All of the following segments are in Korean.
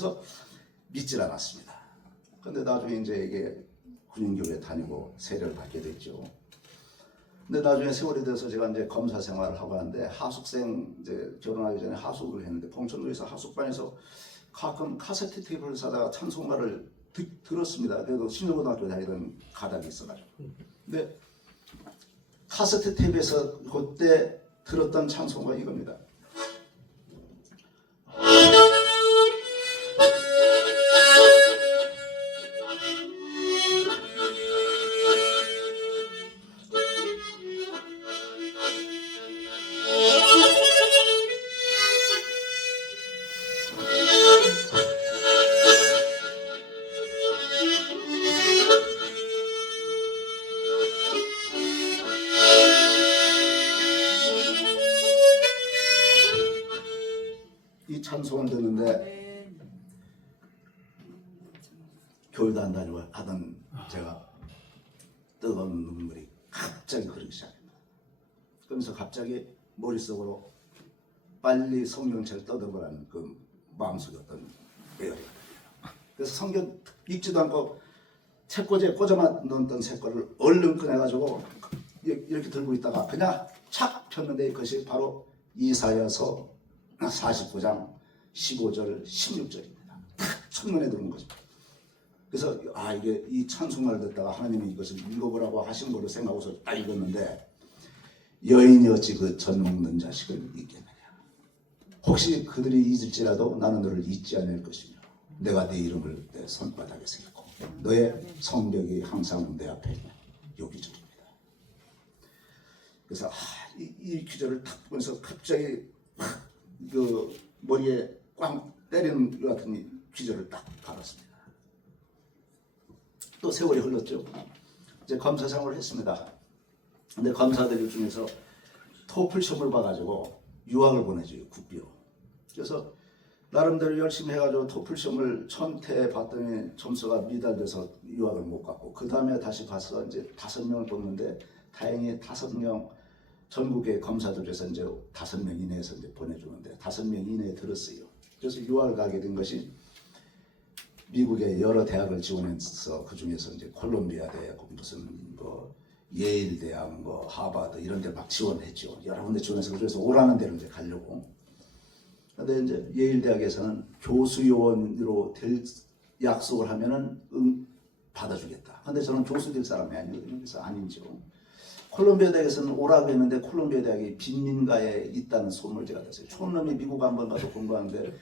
그래서 믿질 않았습니다. 근데 나중에 이제 이게 군인교회 다니고 세례를 받게 됐죠. 근데 나중에 세월이 돼서 제가 이제 검사 생활을 하고 하는데 하숙생 이제 결혼하기 전에 하숙을 했는데 봉천구에서 하숙반에서 가끔 카세트 테이프를 사다가 찬송가를 들었습니다. 그래도 신여고등학교 다니던 가닥이 있어가지고. 근데 카세트 테이프에서 그때 들었던 찬송가 이겁니다. 이 찬송을 듣는데 교회도 안 다니고 하던 제가 뜨거운 눈물이 갑자기 흐르기 시작합니다. 그러면서 갑자기 머릿속으로 빨리 성경책을 떠들어보라는 그 마음속에 어떤 배열이 들려요. 그래서 성경 읽지도 않고 책꽂이에 꽂아만 놓던 책꽂이를 얼른 꺼내가지고 이렇게 들고 있다가 그냥 착 폈는데 그것이 바로 이사야서 49장 15절 16절입니다. 첫눈에 들어온 거죠. 그래서 이게 이 찬송가를 듣다가 하나님이 이것을 읽어보라고 하신 걸로 생각하고서 딱 읽었는데 여인이 어찌 그 젖 먹는 자식을 잊겠느냐. 혹시 그들이 잊을지라도 나는 너를 잊지 않을 것이며 내가 네 이름을 내 손바닥에서 읽고 너의 성벽이 항상 내 앞에 있는 요 기절입니다. 그래서 이 기절을 딱 보면서 갑자기 그 머리에 꽝 때리는 것 같은 기절을 딱 받았습니다. 또 세월이 흘렀죠. 이제 검사 생활을 했습니다. 근데 검사들 중에서 토플 시험을 봐가지고 유학을 보내줘요, 국비로. 그래서 나름대로 열심히 해가지고 토플 시험을 천태 봤더니 점수가 미달돼서 유학을 못 갔고 그 다음에 다시 봐서 이제 5명을 뽑는데 다행히 5명 전국의 검사들 중에서 이제 5명 이내에서 이제 보내주는데 5명 이내에 들었어요. 그래서 유학을 가게 된 것이 미국의 여러 대학을 지원해서 그 중에서 이제 콜롬비아 대학, 무슨 뭐 예일 대학, 뭐 하버드 이런 데 막 지원했죠. 여러 군데 지원해서 그래서 오라는 데로 이제 가려고. 근데 이제 예일 대학에서는 교수 요원으로 될 약속을 하면은 받아주겠다. 근데 저는 교수 될 사람이 아니거든요. 그래서 아닌지요. 콜롬비아 대학에서는 오라고 했는데 콜롬비아 대학이 빈민가에 있다는 소문을 제가 들었어요. 촌놈이 미국 한번 가서 공부하는데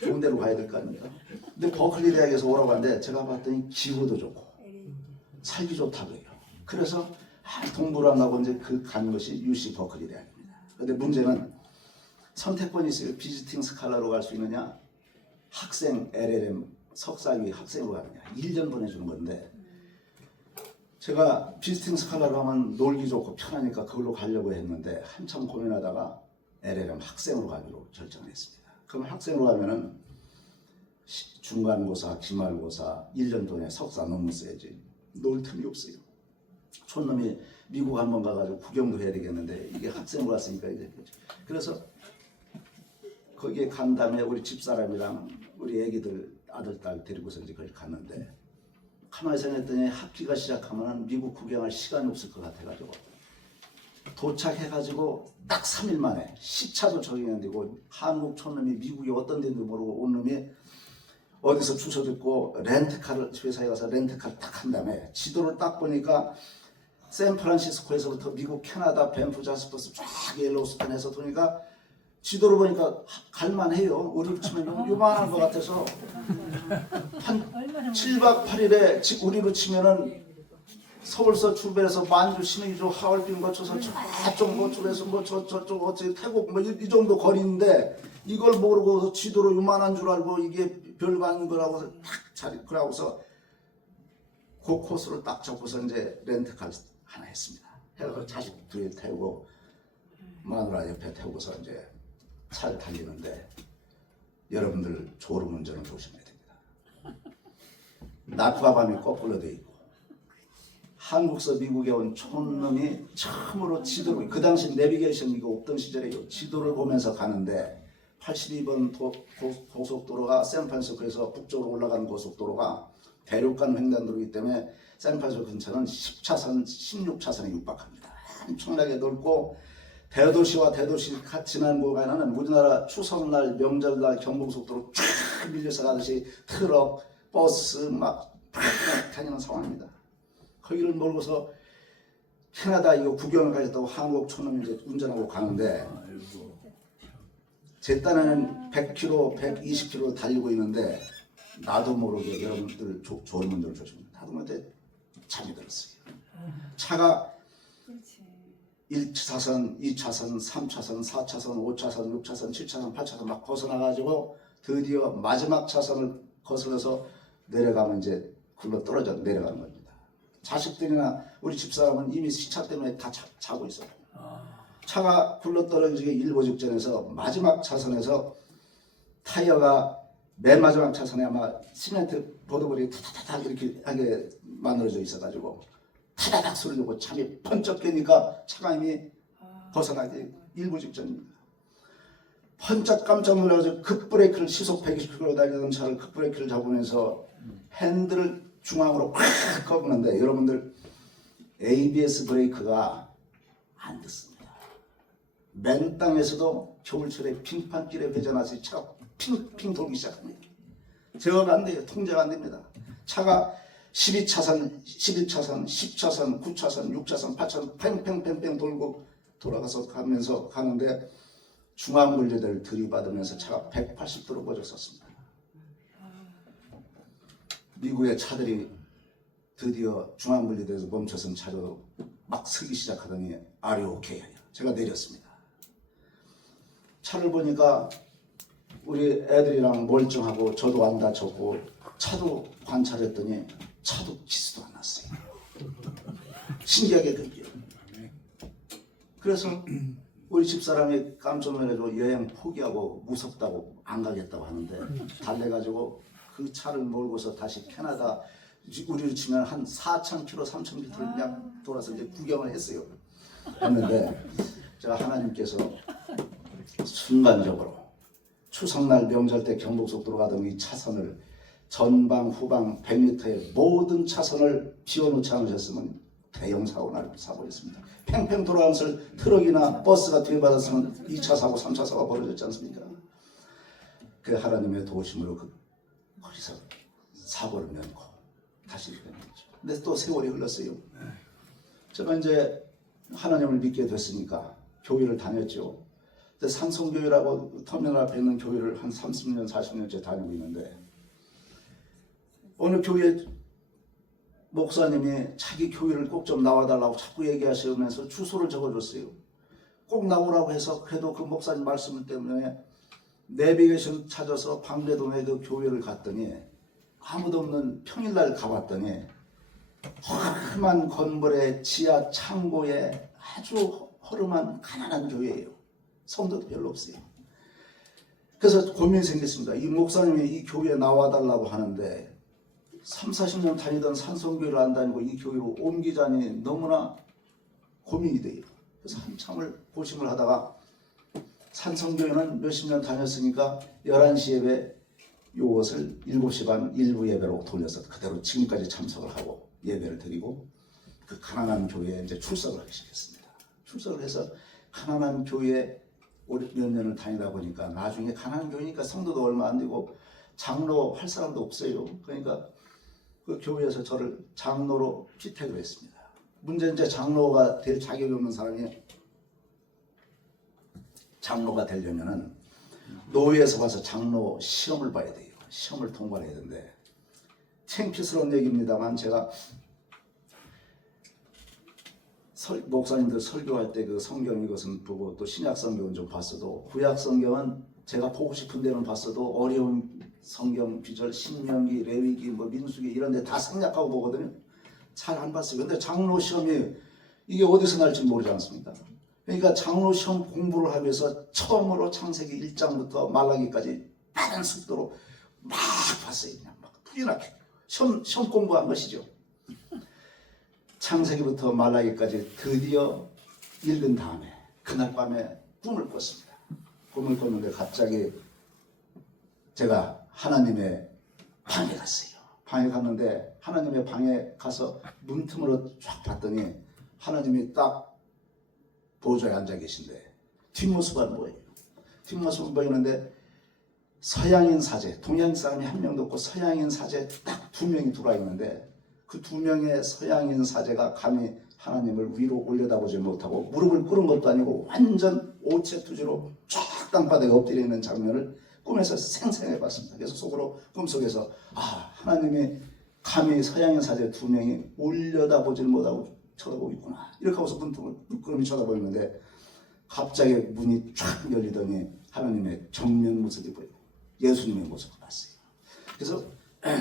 좋은 데로 가야 될 거 아닙니까? 근데 버클리 대학에서 오라고 하는데 제가 봤더니 기후도 좋고 살기 좋다고요. 그래서 동부를 안 가고 이제 간 것이 UC 버클리 대학입니다. 근데 문제는 선택권이 있어요. 비지팅 스칼라로 갈 수 있느냐, 학생 LLM 석사학위 학생으로 가느냐. 1년 보내주는 건데 제가 비지팅 스칼라로 하면 놀기 좋고 편하니까 그걸로 가려고 했는데 한참 고민하다가 LLM 학생으로 가기로 결정을 했습니다. 그럼 학생으로 가면은 중간고사, 기말고사 1년 동안 석사 논문 써야지. 놀 틈이 없어요. 촌놈이 미국 한번 가가지고 구경도 해야 되겠는데 이게 학생으로 갔으니까 이제 그래서 거기에 간 다음에 우리 집사람이랑 우리 애기들 아들 딸 데리고서 이제 거기 갔는데 가만히 생각했더니 학기가 시작하면 미국 구경할 시간이 없을 것 같아가지고 도착해가지고 딱 3일 만에 시차도 적용이 안 되고 한국 촌놈이 미국이 어떤 데인지 모르고 온 놈이 어디서 주소 듣고 렌트카를 회사에 가서 렌트카를 딱 한 다음에 지도를 딱 보니까 샌프란시스코에서부터 미국 캐나다 밴프 자스퍼스 쫙 옐로우스톤에서 보니까 지도를 보니까 갈만해요. 우리로 치면 요만한 것 같아서 한 7박 8일에 우리로 치면은 서울서 출발해서 만주, 신의주, 하얼빈 거쳐서 저쪽 뭐 쪽에서 뭐 저쪽 어째 태국 뭐 이 정도 거리인데 이걸 모르고 지도로 요만한 줄 알고 이게 별거 아닌 거라고 그러고서 그 코스를 딱 접고서 이제 렌트카를 하나 했습니다. 해서 자식 뒤에 태우고 마누라 옆에 태우고서 이제 차를 달리는데 여러분들 졸음운전은 조심해야 됩니다. 낮과 밤이 거꾸로 돼 있고 한국서 미국에 온 촌놈이 처음으로 지도를 그 당시 내비게이션 이거 없던 시절에 지도를 보면서 가는데 82번 고속도로가 샌프란시스코에서 북쪽으로 올라가는 고속도로가 대륙간 횡단도로이기 때문에 샌프란시스코 근처는 10차선, 16차선에 육박합니다. 엄청나게 넓고 대도시와 대도시 지난 구간에는 우리나라 추석날, 명절날 경부고속도로 쫙 밀려서 가듯이 트럭, 버스 막 다니는 상황입니다. 거기를 몰고서 캐나다 이거 구경을 가겠다고 한국 촌놈이 이제 운전하고 가는데 제 딴에는 100km, 120km 달리고 있는데 나도 모르게 여러분들 좋은 분들 조심합니다. 나도 모르게 잠이 들었어요. 차가 1차선, 2차선, 3차선, 4차선, 5차선, 6차선, 7차선, 8차선 막 벗어나가지고 드디어 마지막 차선을 거슬러서 내려가면 이제 굴러 떨어져 내려가는 겁니다. 자식들이나 우리 집사람은 이미 시차 때문에 다 자고 있어요. 차가 굴러 떨어지기 일보 직전에서 마지막 차선에서 타이어가 맨 마지막 차선에 아마 시멘트 보도블이 타타타닥 이렇게 하게 만들어져 있어가지고 타다닥 소리 나고 잠이 번쩍 깨니까 차가 이미 벗어나기 일보 직전입니다. 번쩍 깜짝 놀라서 급브레이크를 시속 120km 달리던 차를 급브레이크를 잡으면서 핸들을 중앙으로 콱 꺾는데 여러분들 ABS 브레이크가 안 듣습니다. 맨 땅에서도 겨울철에 빙판길에 회전하듯이 차가 핑핑 돌기 시작합니다. 제어가 안 돼요. 통제가 안 됩니다. 차가 12차선, 11차선, 10차선, 9차선, 6차선, 8차선 팽팽팽팽 돌고 돌아가서 가면서 가는데 중앙분리대를 들이받으면서 차가 180도로 꺼졌었습니다. 미국의 차들이 드디어 중앙분리대에서 멈춰선 차로 막 서기 시작하더니 Are you okay? 제가 내렸습니다. 차를 보니까 우리 애들이랑 멀쩡하고 저도 안 다쳤고 차도 관찰했더니 차도 기스도 안 났어요. 신기하게 그게요. 그래서 우리 집사람이 깜짝 놀라서 여행 포기하고 무섭다고 안 가겠다고 하는데 달래가지고 그 차를 몰고서 다시 캐나다 우리로 치면 한 4,000km, 3,000km를 그냥 돌아서 이제 구경을 했어요. 했는데 제가 하나님께서 순간적으로 추석날 명절 때 경부고속도로 가던 이 차선을 전방 후방 100m의 모든 차선을 비워놓지 않으셨으면 대형 사고를 사버렸습니다. 팽팽 돌아가면서 트럭이나 버스가 뒤에 받았으면 2차 사고, 3차 사고가 벌어졌지 않습니까? 그 하나님의 도우심으로 거기서 사고를 면고 다시 일어난 거죠. 근데 또 세월이 흘렀어요. 제가 이제 하나님을 믿게 됐으니까 교회를 다녔죠. 근데 산성교회라고 터미널 앞에 있는 교회를 한 30년, 40년째 다니고 있는데 어느 교회 목사님이 자기 교회를 꼭 좀 나와달라고 자꾸 얘기하시면서 주소를 적어줬어요. 꼭 나오라고 해서 그래도 그 목사님 말씀 때문에 내비게이션 찾아서 방배동에 그 교회를 갔더니 아무도 없는 평일날 가봤더니 험한 건물의 지하 창고에 아주 허름한 가난한 교회예요. 성도도 별로 없어요. 그래서 고민이 생겼습니다. 이 목사님이 이 교회에 나와달라고 하는데 30-40년 다니던 산성교회를 안 다니고 이 교회로 옮기자니 너무나 고민이 돼요. 그래서 한참을 고심을 하다가 산성교회는 몇십 년 다녔으니까 11시 예배 요것을 7시 반 일부 예배로 돌려서 그대로 지금까지 참석을 하고 예배를 드리고 그 가난한 교회에 이제 출석을 하기 시작했습니다. 출석을 해서 가난한 교회에 몇 년을 다니다 보니까 나중에 가난한 교회니까 성도도 얼마 안 되고 장로 할 사람도 없어요. 그러니까 그 교회에서 저를 장로로 피택을 했습니다. 문제는 이제 장로가 될 자격이 없는 사람이 장로가 되려면은 노예에서 와서 장로 시험을 봐야 돼요. 시험을 통과해야 되는데 창피스러운 얘기입니다만 제가 목사님들 설교할 때 그 성경 이것은 보고 또 신약 성경은 좀 봤어도 구약 성경은 제가 보고 싶은 데는 봤어도 어려운 성경 구절 신명기, 레위기, 뭐 민수기 이런 데 다 생략하고 보거든요. 잘 안 봤어요. 근데 장로 시험이 이게 어디서 날지 모르지 않습니까? 그러니까 장로 시험 공부를 하면서 처음으로 창세기 1장부터 말라기까지 빠른 속도로 막 봤어요. 그냥 막 뿌리나게 시험 공부한 것이죠. 창세기부터 말라기까지 드디어 읽은 다음에 그날 밤에 꿈을 꿨습니다. 꿈을 꿨는데 갑자기 제가 하나님의 방에 갔어요. 방에 갔는데 하나님의 방에 가서 문틈으로 쫙 봤더니 하나님이 딱 보좌에 앉아 계신데 뒷모습은 뭐예요? 뒷모습은 보이는데 서양인 사제, 동양 사람이 한 명도 없고 서양인 사제 딱 2명이 들어와 있는데 그 2명의 서양인 사제가 감히 하나님을 위로 올려다보지 못하고 무릎을 꿇은 것도 아니고 완전 오체투지로 쫙 땅바닥에 엎드려 있는 장면을 꿈에서 생생하게 봤습니다. 그래서 속으로 꿈속에서 하나님이 감히 서양인 사제 2명이 올려다보질 못하고 쳐다보고 있구나 이렇게 하고서 문틈을 쳐다보는데 갑자기 문이 쫙 열리더니 하나님의 정면 모습이 보이고 예수님의 모습을 봤어요. 그래서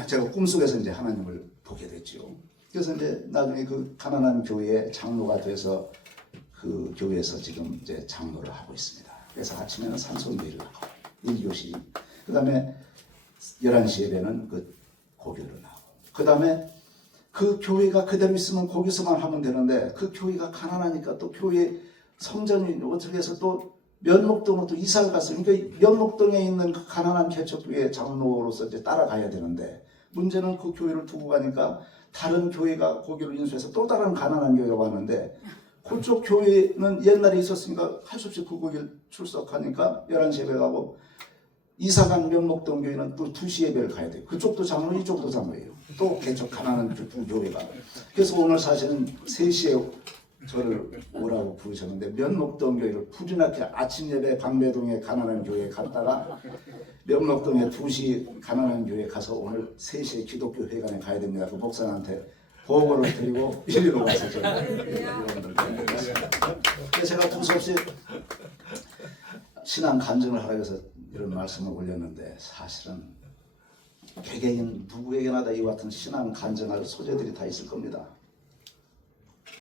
제가 꿈속에서 이제 하나님을 보게 됐죠. 그래서 이제 나중에 그 가난한 교회의 장로가 돼서 그 교회에서 지금 이제 장로를 하고 있습니다. 그래서 아침에는 산송교회를 하고 1교시, 그 다음에 11시 예배는 그 고교를 하고, 그 다음에 그 교회가 그대로 있으면 거기서만 하면 되는데 그 교회가 가난하니까 또 교회 성전이 어떻게 해서 또 면목동으로 또 이사를 갔어요. 그러니까 면목동에 있는 그 가난한 개척교회 장로로서 이제 따라가야 되는데 문제는 그 교회를 두고 가니까 다른 교회가 거기를 인수해서 또 다른 가난한 교회가 왔는데 그쪽 교회는 옛날에 있었으니까 할 수 없이 그 거기를 출석하니까 11시 예배 가고 이사간 면목동 교회는 또 2시 예배를 가야 돼요. 그쪽도 장로, 이쪽도 장로예요. 또 개척 가난한 두 교회가. 그래서 오늘 사실은 3시에 저를 오라고 부르셨는데 면목동 교회를 불이나게 아침 예배 방배동에 가난한 교회에 갔다가 면목동에 2시 가난한 교회에 가서 오늘 3시에 기독교 회관에 가야 됩니다. 그 목사한테 보고를 드리고 이리로 와서 제가 여러분들 드렸습니다. 그래서 제가 두서없이 신앙 간증을 하라고 해서 이런 말씀을 올렸는데 사실은 개개인 누구에게나 다 이와 같은 신앙 간증할 소재들이 다 있을 겁니다.